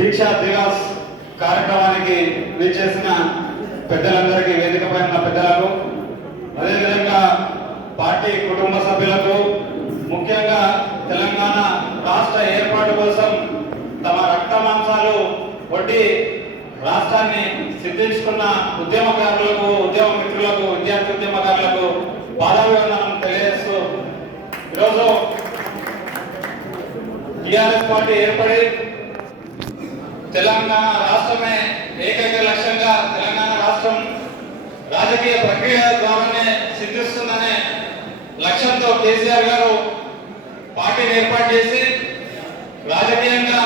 దీక్షా దివాస్ కార్యక్రమానికి విచ్చేసిన పెద్దలందరికీ, వేదిక పైన పెద్దలకు, అదేవిధంగా పార్టీ కుటుంబ సభ్యులకు, ముఖ్యంగా తెలంగాణ రాష్ట్ర ఏర్పాటు కోసం తమ రక్త మాంసాలు ఒడ్డి రాష్ట్రాన్ని సిద్ధించుకున్న ఉద్యమకారులకు, ఉద్యమ మిత్రులకు, విద్యార్థి ఉద్యమకారులకు పాదాభివందనం తెలియజేస్తూ, ఈరోజు టిఆర్ఎస్ పార్టీ ఏర్పడి తెలంగాణ రాష్ట్రమే ఏకైక లక్ష్యంగా తెలంగాణ రాష్ట్రం రాజకీయ ప్రక్రియ ద్వారానే సిద్ధిస్తుందనే లక్ష్యంతో కేసీఆర్ గారు పార్టీని ఏర్పాటు చేసి రాజకీయంగా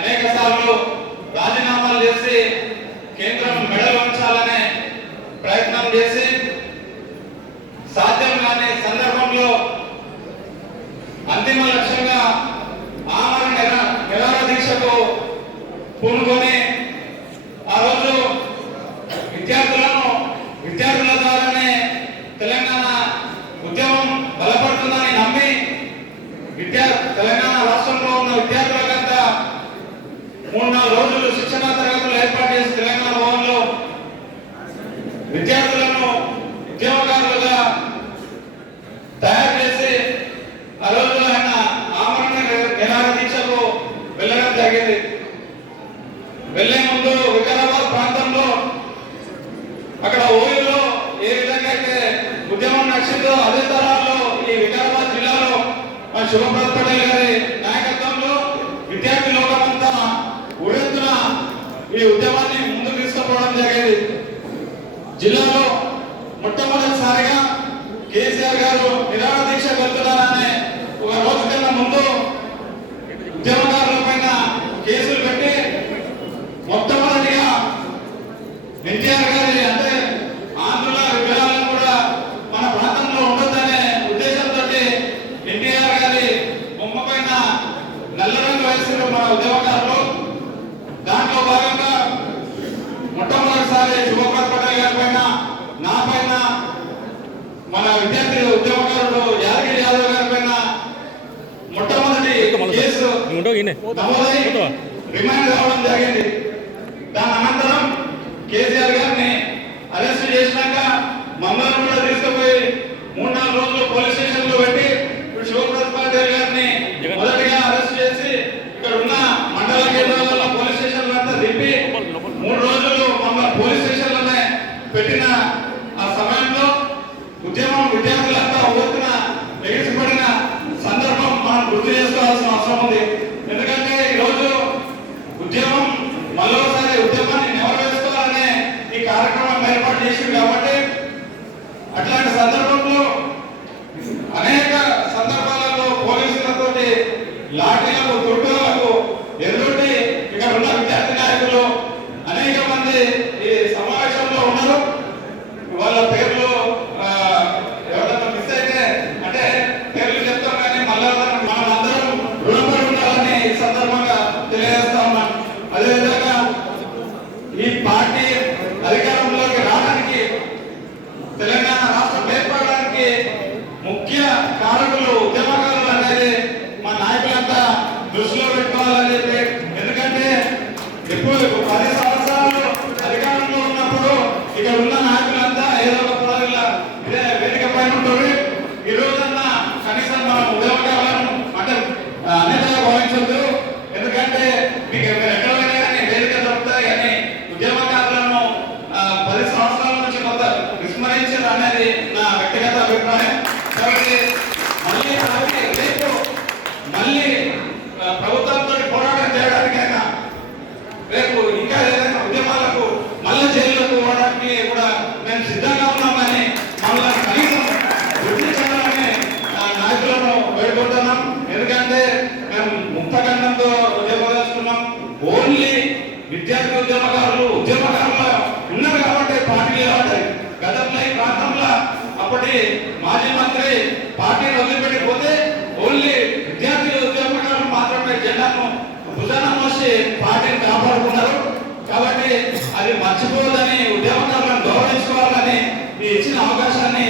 అనేక సార్లు రాజీనామాలు చేసి కేంద్రం మెడలు ఉంచాలనే ప్రయత్నం చేసి సాధ్యం కాని సందర్భంలో అంతిమ లక్ష్యంగా ఆమరణ నిరాహార దీక్షకు పూనుకొని ఆ రోజు విద్యార్థుల ద్వారానే తెలంగాణ ఉద్యమం బలపడుతుందని నమ్మి తెలంగాణ రాష్ట్రంలో ఉన్న విద్యార్థులకంతా 3-4 రోజులు శిక్షణా తరగతులు ఏర్పాటు చేసి తెలంగాణ భవన్లో విద్యార్థులను ఉద్యమకారులుగా తయారు చేసి ఆ రోజు ఆయన ఆమరణ నిరాహార దీక్షకు వెళ్ళడం జరిగింది. వెళ్లే ముందు వికారాబాద్ ప్రాంతంలో అక్కడ ఓయూలో ఏ విధంగా అయితే ఉద్యమం నడిచిందో అదే తరాల్లో ఈ వికారాబాద్ జిల్లాలో శుభప్రద్ పటేల్ గారి నాయకత్వంలో విద్యార్థి లోకమంతా ఉరెత్తున ఈ ఉద్యమాన్ని ముందుకు తీసుకుపోవడం జరిగింది. జిల్లాలో మొట్టమొదటిసారిగా కేసీఆర్ గారు నిరాహార దీక్ష వెళ్తున్నారనే ఒక రోజు కన్నా ముందు ఉద్యమకారుల పైన కేసులు పెట్టి మొట్టమొదటిగా ఎన్టీఆర్ గారి అంటే ఆంధ్రుల విగ్రహాలను కూడా మన ప్రాంతంలో ఉండొద్దనే ఉద్దేశంతో ఎన్టీఆర్ గారి బొమ్మ పైన నల్ల రంగు వేసిన మన ఉద్యమకారులు. దాంట్లో భాగంగా మొట్టమొదటిసారి శుభప్రద్ పటేల్ గారి పైన, నా పైన, మన విద్యార్థి ఉద్యమకారుడు యాదగిరి యాదవ్ గారి పైన మొట్టమొదటి కేసు నమోదై రిమాండ్ కావడం జరిగింది. దాని అనంతరం కేసీఆర్ గారిని అరెస్ట్ చేసినాక మమ్మల్ని కూడా తీసుకుపోయి 3-4 రోజులు పోలీస్ స్టేషన్ లో పెట్టి ఇప్పుడు శివప్రద్ పటేల్ గారిని మొదటిగా అరెస్ట్ చేసి ఇక్కడ ఉన్న మండల కేంద్రాలలో పోలీస్ స్టేషన్ అంతా తిప్పి 3 రోజులు మమ్మల్ని పోలీస్ స్టేషన్ లోనే పెట్టిన ఆ సమయంలో ఉద్యమం విద్యార్థులంతా ఒత్తున ఎగిసిపడిన సందర్భం మనం గుర్తు చేసుకోవాల్సిన అవసరం ఉంది. ఎందుకంటే ఈరోజు ఉద్యమం మరోసారి ఉద్యమాన్ని నెరవేర్చుకోవాలనే ఈ కార్యక్రమం ఏర్పాటు చేసింది. కాబట్టి అట్లాంటి సందర్భంలో అనేక సందర్భాలలో పోలీసులతో లాఠీలకు, తుర్టులకు ఎదురొడ్డి ఇక్కడ ఉన్న విద్యార్థి నాయకులు అనేక మంది ఈ సమావేశంలో ఉన్నారు. వాళ్ళ పేర్లు ఎవరైనా మిస్ అయితే అంటే పేర్లు చెప్తాం కానీ మళ్ళీ మనం అందరం రుణపడి ఉండాలని ఈ సందర్భంగా తెలియజేస్తా ఉన్నాం. అదేవిధంగా ఈ పార్టీ అధికారంలోకి రావడానికి, తెలంగాణ రాష్ట్రం ఏర్పడడానికి ముఖ్య కారకులు ఉద్యమకారులు అనేది మా నాయకులంతా దృష్టిలో పెట్టుకోవాలని చెప్పి. ఎందుకంటే ఇప్పుడు 10 సంవత్సరాలు అధికారంలో ఉన్నప్పుడు ఇక్కడ ఉన్న నాయకులంతా ఏదో ఒక పదవిలో ఇదే వేదిక పైన ఉంటుంది. ఈ రోజన్నా కనీసం మనం ఉద్యమకారులను అంటే అన్నిటిగా భావించద్దు. ఎందుకంటే మీకు ఎక్కడైనా కానీ వేదిక దొరుకుతాయి కానీ ఉద్యమకారులను 10 సంవత్సరాల నుంచి కొంత విస్మరించారు అనేది నా వ్యక్తిగత అభిప్రాయం. కాబట్టి రేపు మళ్ళీ ప్రభుత్వంతో పోరాటం చేయడానికైనా, రేపు ఇంకా ఏదైనా ఉద్యమాలకు మళ్ళీ జైలులకు పోవడానికి కూడా మేము సిద్ధంగా ఉన్నామని మమ్మల్ని కనీసం గుర్తించాలని నాయకులను వేడుకుంటున్నాం. ఎందుకంటే మేము ముక్తఖండంతో ఉద్యమం ఓన్లీ విద్యార్థి ఉద్యమకారులు ఉన్నారు కాబట్టి పార్టీలు కాబట్టి గతంలో ఈ ప్రాంతంలో అప్పటి మాజీ మంత్రి పార్టీని వదిలిపెట్టిపోతే ఓన్లీ విద్యార్థి ఉద్యమకారులు మాత్రమే జెండాను భుజాన మోసి పార్టీని కాపాడుకున్నారు. కాబట్టి అది మర్చిపోవద్దని, ఉద్యమకారులను గౌరవించుకోవాలని ఈ ఇచ్చిన అవకాశాన్ని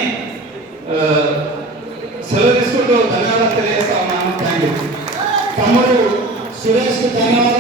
సెలవు తీసుకుంటూ ధన్యవాదాలు తెలియజేస్తా ఉన్నాను. Thank you. తమ్ముడు సురేష్ ధన్యవాదాలు.